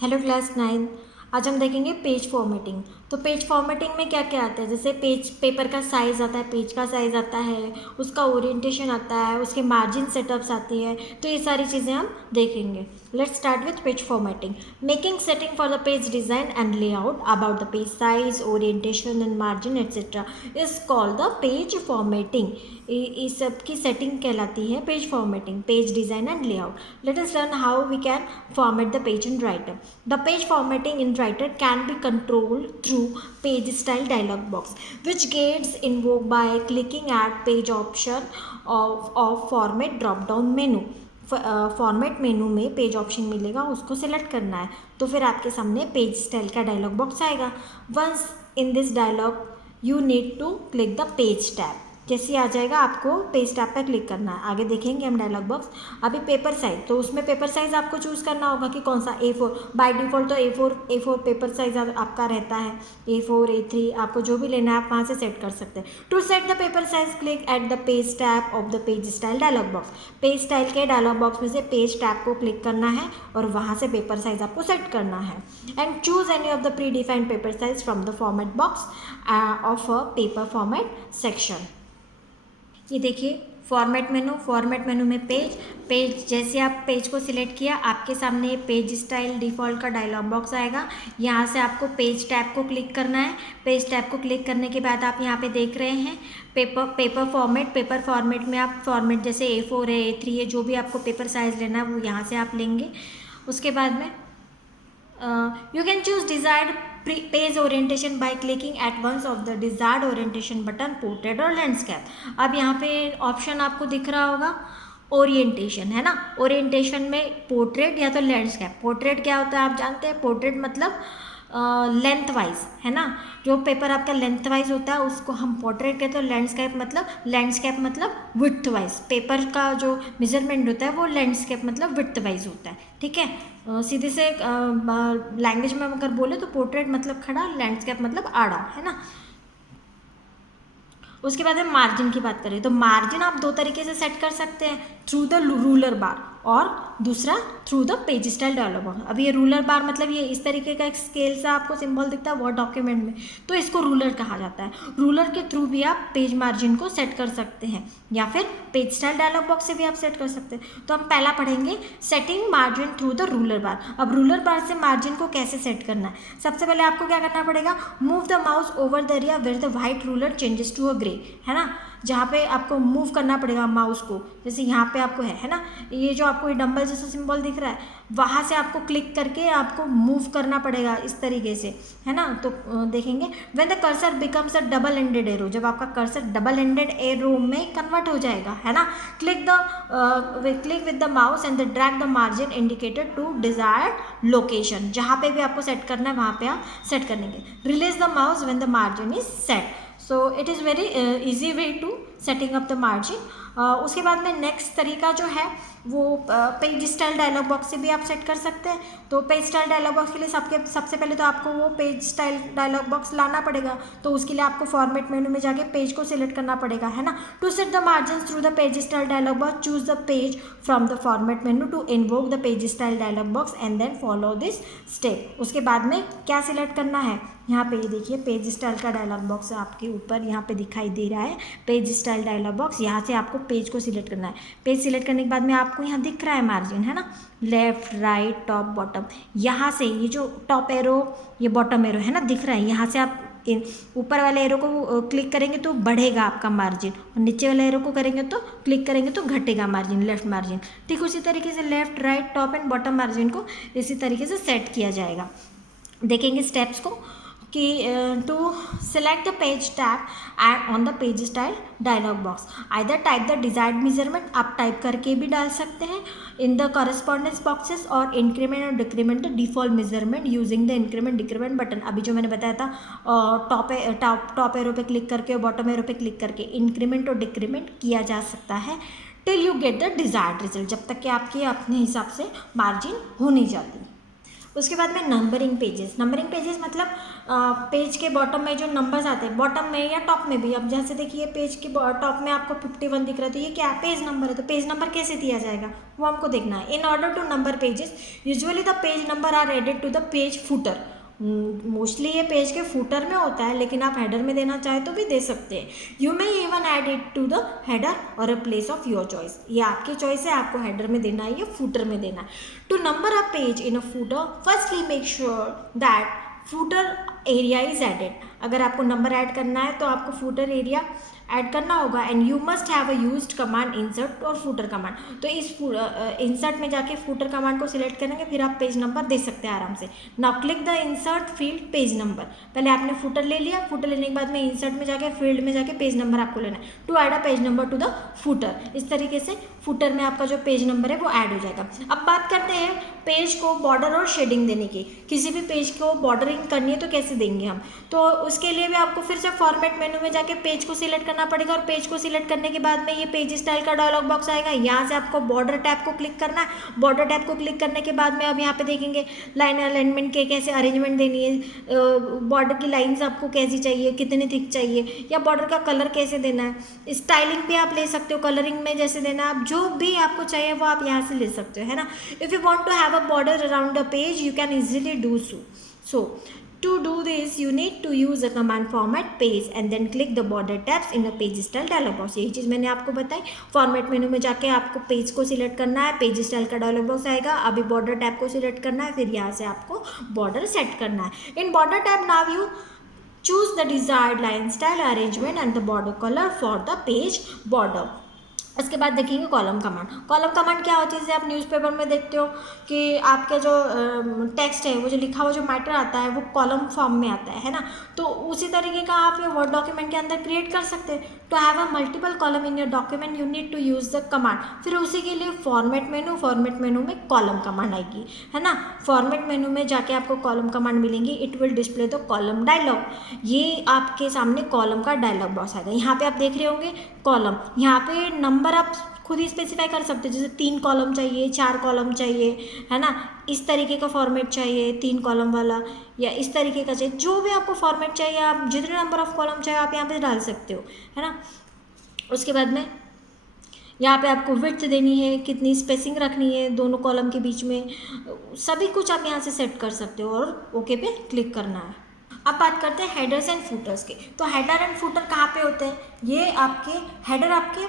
Hello class 9। आज हम देखेंगे पेज फॉर्मेटिंग। तो पेज फॉर्मेटिंग में क्या क्या आता है, जैसे पेपर का साइज़ आता है, पेज का साइज़ आता है, उसका ओरिएंटेशन आता है, उसके मार्जिन सेटअप्स आती है। तो ये सारी चीज़ें हम देखेंगे। Let's start with page formatting. Making setting for the page design and layout about the page size, orientation and margin etcetera is called the page formatting. इस सब की सेटिंग कहलाती है page formatting, page design and layout. Let us learn how we can format the page in writer. The page formatting in writer can be controlled through page style dialog box, which gets invoked by clicking at page option of format drop down menu. Format मेनू में page option मिलेगा, उसको select करना है तो फिर आपके सामने page style का डायलॉग बॉक्स आएगा। Once in this dialogue you need to click the page tab. जैसे आ जाएगा आपको पेज टैब पर क्लिक करना है। आगे देखेंगे हम डायलॉग बॉक्स। अभी पेपर साइज, तो उसमें पेपर साइज आपको चूज़ करना होगा कि कौन सा A4। बाय डिफ़ॉल्ट तो A4 पेपर साइज आपका रहता है। A4 A3 आपको जो भी लेना है आप वहाँ से सेट कर सकते हैं। To set the paper size click at the page tab of the page style dialogue box. Page style के डायलॉग बॉक्स में से पेज टैब को क्लिक करना है और वहाँ से पेपर साइज आपको सेट करना है। And choose any of the pre defined paper size from the format box of a paper format section. ये देखिए फॉर्मेट मेनू में पेज जैसे आप पेज को सिलेक्ट किया, आपके सामने पेज स्टाइल डिफ़ॉल्ट का डायलॉग बॉक्स आएगा। यहाँ से आपको पेज टैब को क्लिक करना है। पेज टैब को क्लिक करने के बाद आप यहाँ पे देख रहे हैं पेपर फॉर्मेट में आप फॉर्मेट जैसे A4 है, A3 है, जो भी आपको पेपर साइज़ लेना है वो यहाँ से आप लेंगे। उसके बाद में you can choose desired page orientation by clicking at once of the desired orientation button, portrait और landscape। अब यहाँ पे ऑप्शन आपको दिख रहा होगा ओरिएंटेशन, है ना। ओरिएंटेशन में पोर्ट्रेट या तो लैंडस्केप। पोर्ट्रेट क्या होता है आप जानते हैं, पोर्ट्रेट मतलब लेंथ वाइज, है ना। जो पेपर आपका लेंथ वाइज होता है उसको हम पोर्ट्रेट कहते हैं। लैंडस्केप मतलब विड्थ वाइज। पेपर का जो मेजरमेंट होता है वो लैंडस्केप मतलब विड्थ वाइज होता है, ठीक है। सीधे से लैंग्वेज में अगर बोले तो पोर्ट्रेट मतलब खड़ा, लैंडस्केप मतलब आड़ा, है ना। उसके बाद हम मार्जिन की बात करें तो मार्जिन आप दो तरीके से सेट कर सकते हैं, थ्रू द रूलर बार और दूसरा through the page style dialogue box. अब ये रूलर बार मतलब ये इस तरीके का एक स्केल सा आपको सिंबल दिखता है वर्ड डॉक्यूमेंट में, तो इसको रूलर कहा जाता है। रूलर के थ्रू भी आप पेज मार्जिन को सेट कर सकते हैं या फिर पेज स्टाइल डायलॉग बॉक्स से भी आप सेट कर सकते हैं। तो हम पहला पढ़ेंगे setting margin through the ruler bar. अब रूलर बार से मार्जिन को कैसे सेट करना है, सबसे पहले आपको क्या करना पड़ेगा, move the mouse over the area where the white ruler changes to a grey, है ना। जहाँ पे आपको मूव करना पड़ेगा माउस को, जैसे यहाँ पे आपको है ना, ये जो आपको ये डंबल जैसा सिंबल दिख रहा है वहाँ से आपको क्लिक करके आपको मूव करना पड़ेगा इस तरीके से, है ना। तो देखेंगे when the cursor becomes a double ended arrow, जब आपका कर्सर डबल एंडेड एरो में कन्वर्ट हो जाएगा, है ना, click with the mouse and the drag the margin indicated to desired location. जहाँ पे भी आपको सेट करना है वहाँ पे आप सेट करेंगे। Release the mouse when the margin is set. So it is very easy way to setting up the margin. उसके बाद में नेक्स्ट तरीका जो है वो पेज स्टाइल डायलॉग बॉक्स से भी आप सेट कर सकते हैं। तो पेज स्टाइल डायलॉग बॉक्स के लिए सबसे पहले तो आपको वो पेज स्टाइल डायलॉग बॉक्स लाना पड़ेगा। तो उसके लिए आपको फॉर्मेट मेनू में जाके पेज को सिलेक्ट करना पड़ेगा, है ना। To set the margin through the page style dialogue box, choose the page from the format menu to invoke the page style dialogue box and then follow this step. उसके बाद में क्या select करना है, यहाँ पे ये देखिए पेज स्टाइल का डायलॉग बॉक्स आपके ऊपर यहाँ पे दिखाई दे रहा है, पेज स्टाइल डायलॉग बॉक्स। यहाँ से आपको पेज को सिलेक्ट करना है। पेज सिलेक्ट करने के बाद में आपको यहाँ दिख रहा है मार्जिन, है ना, लेफ्ट राइट टॉप बॉटम। यहाँ से ये जो टॉप एरो ये बॉटम एरो है ना दिख रहा है, यहाँ से आप ऊपर वाले एरो को क्लिक करेंगे तो बढ़ेगा आपका मार्जिन और नीचे वाले एरो को करेंगे तो क्लिक करेंगे तो घटेगा मार्जिन, लेफ्ट मार्जिन। ठीक उसी तरीके से left right top and bottom margin को इसी तरीके से सेट किया जाएगा। देखेंगे स्टेप्स को कि to select the page tab and on the page style dialogue box either type the desired measurement, आप टाइप करके भी डाल सकते हैं इन द कॉरेस्पॉन्डेंस बॉक्सेस, और इंक्रीमेंट और decrement the default measurement using the increment decrement button. अभी जो मैंने बताया था टॉप एरो पे क्लिक करके और बॉटम एरो पे क्लिक करके इंक्रीमेंट और डिक्रीमेंट किया जा सकता है till you get the desired result, जब तक कि आपकी अपने हिसाब से मार्जिन हो नहीं जाती। उसके बाद में नंबरिंग पेजेस मतलब पेज के बॉटम में जो नंबर्स आते हैं, बॉटम में या टॉप में भी, अब जैसे देखिए पेज के टॉप में आपको 51 दिख रहा है, तो ये क्या है, पेज नंबर है, तो पेज नंबर कैसे दिया जाएगा वो हमको देखना है। In order to number pages usually the page number are added to the page footer. Mostly ये पेज के फुटर में होता है, लेकिन आप हेडर में देना चाहे तो भी दे सकते हैं। You may even add it to the header or a place of your choice, ये आपकी चॉइस है, आपको हेडर में देना है या फुटर में देना है। To number a page in a footer firstly make sure that footer area is added. अगर आपको नंबर ऐड करना है तो आपको फुटर एरिया ऐड करना होगा। And you must have a used command insert और फुटर कमांड। तो इस इंसर्ट में जाके फुटर कमांड को सिलेक्ट करेंगे, फिर आप पेज नंबर दे सकते हैं आराम से। Now click the insert field page number. पहले आपने फुटर ले लिया, फुटर लेने के बाद में इंसर्ट में जाके फील्ड में जाके पेज नंबर आपको लेना है। To add a page number to the footer, इस तरीके से फुटर में आपका जो पेज नंबर है वो ऐड हो जाएगा। अब बात करते हैं पेज को बॉर्डर और शेडिंग देने की। किसी भी पेज को बॉर्डरिंग करनी है तो कैसे देंगे हम, तो उसके लिए भी आपको फिर से फॉर्मेट मेनू में जाके पेज को सिलेक्ट करना पड़ेगा, और पेज को सिलेक्ट करने के बाद में ये पेज स्टाइल का डायलॉग बॉक्स आएगा। यहाँ से आपको बॉर्डर टैब को क्लिक करना है। बॉर्डर टैब को क्लिक करने के बाद में अब यहाँ पे देखेंगे लाइन अलाइनमेंट के कैसे अरेंजमेंट देनी है, बॉर्डर की लाइन्स आपको कैसी चाहिए, कितनी थिक चाहिए, या बॉर्डर का कलर कैसे देना है। स्टाइलिंग भी आप ले सकते हो, कलरिंग में जैसे देना है, आप जो भी आपको चाहिए वो आप यहाँ से ले सकते हो, है ना। If you want to have a border around the page you can easily do so to do this you need to use a command format page and then click the border tabs in the page style dialog box। यही चीज़ मैंने आपको बताई। Format मेनू में जाके आपको page को select करना है, पेज स्टाइल का डायलॉग बॉक्स आएगा, अभी बॉर्डर टैब को सिलेक्ट करना है, फिर यहाँ से आपको बॉर्डर सेट करना है। In border tab now you choose the desired line style arrangement and the border color for the page border। इसके बाद देखेंगे कॉलम कमांड। कॉलम कमांड क्या होती है, जैसे आप न्यूज़पेपर में देखते हो कि आपका जो टेक्स्ट है, वो जो लिखा हुआ जो मैटर आता है वो कॉलम फॉर्म में आता है ना। तो उसी तरीके का आप ये वर्ड डॉक्यूमेंट के अंदर क्रिएट कर सकते हैं। To have a multiple column in your document you need to use the command. फिर उसी के लिए फॉर्मेट मेनू में कॉलम कमांड आएगी, है ना। फॉर्मेट मेनू में जाके आपको कॉलम कमांड मिलेंगी। It will display the column dialogue, ये आपके सामने कॉलम का डायलॉग बॉक्स आएगा। यहाँ पे आप देख रहे होंगे कॉलम, यहाँ पे नंबर आप खुद ही स्पेसिफाई कर सकते हो, जैसे 3 कॉलम चाहिए, 4 कॉलम चाहिए, है ना, इस तरीके का फॉर्मेट चाहिए 3 कॉलम वाला, या इस तरीके का चाहिए, जो भी आपको फॉर्मेट चाहिए आप जितने नंबर ऑफ कॉलम चाहिए आप यहाँ पे डाल सकते हो, है ना। उसके बाद में यहाँ पे आपको विड्थ देनी है, कितनी स्पेसिंग रखनी है दोनों कॉलम के बीच में, सभी कुछ आप यहाँ से सेट कर सकते हो और ओके पे क्लिक करना है। अब बात करते हैं हेडर्स एंड फुटर्स के। तो हेडर एंड फुटर कहाँ पे होते हैं, ये आपके हेडर आपके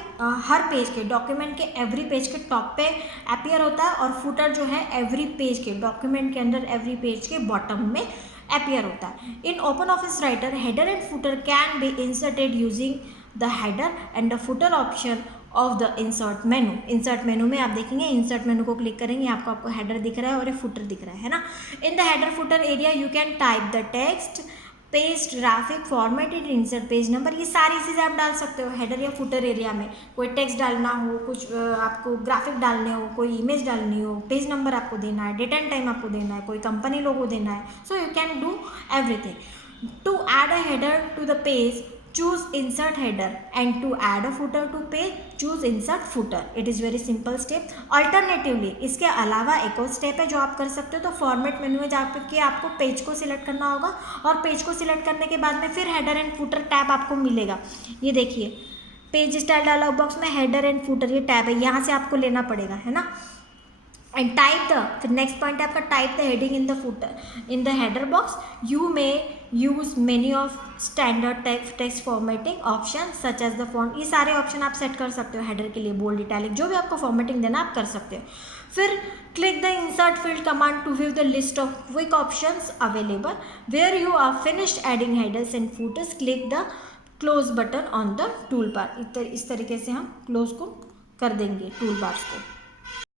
हर पेज के डॉक्यूमेंट के एवरी पेज के टॉप पे अपीयर होता है, और फुटर जो है एवरी पेज के डॉक्यूमेंट के अंदर एवरी पेज के बॉटम में अपीयर होता है। In open office writer header and footer can be inserted using the header and the footer option of the insert menu. Insert मेनू में आप देखेंगे, इंसर्ट मेनू को क्लिक करेंगे, आपको हेडर दिख रहा है और ये फुटर दिख रहा है ना। इन the header footer area you can type the text, paste, graphic, formatted, insert page number, ये सारी चीज़ें आप डाल सकते हो हेडर या फुटर एरिया में। कोई टेक्स्ट डालना हो, कुछ आपको ग्राफिक डालने हो, कोई इमेज डालनी हो, पेज नंबर आपको देना है, डेट एंड टाइम आपको देना है, कोई कंपनी लोगो देना है, so you can do everything. To add a header to the page choose insert header, and to add a footer to page choose insert footer। it is very simple step। alternatively इसके अलावा एक और step है जो आप कर सकते हो। तो फॉर्मेट मेनू में जाके आपको पेज को सिलेक्ट करना होगा, और पेज को सिलेक्ट करने के बाद में फिर हेडर एंड फुटर टैब आपको मिलेगा। ये देखिए पेज स्टाइल डायलॉग बॉक्स में हेडर एंड फुटर ये टैब है, यहाँ से आपको लेना पड़ेगा, है ना। एंड टाइप द, फिर नेक्स्ट पॉइंट है आपका type the heading in the footer in the header box. You may use many of standard text formatting option such as the font. ये सारे ऑप्शन आप सेट कर सकते हो हेडर के लिए, बोल्ड, इटैलिक, जो भी आपको फॉर्मेटिंग देना आप कर सकते हो। फिर click the insert field command to view the list of quick options available. Where you are finished adding headers and footers click the close button on the tool bar. इस तरीके से हम क्लोज को कर देंगे टूल बार्स को।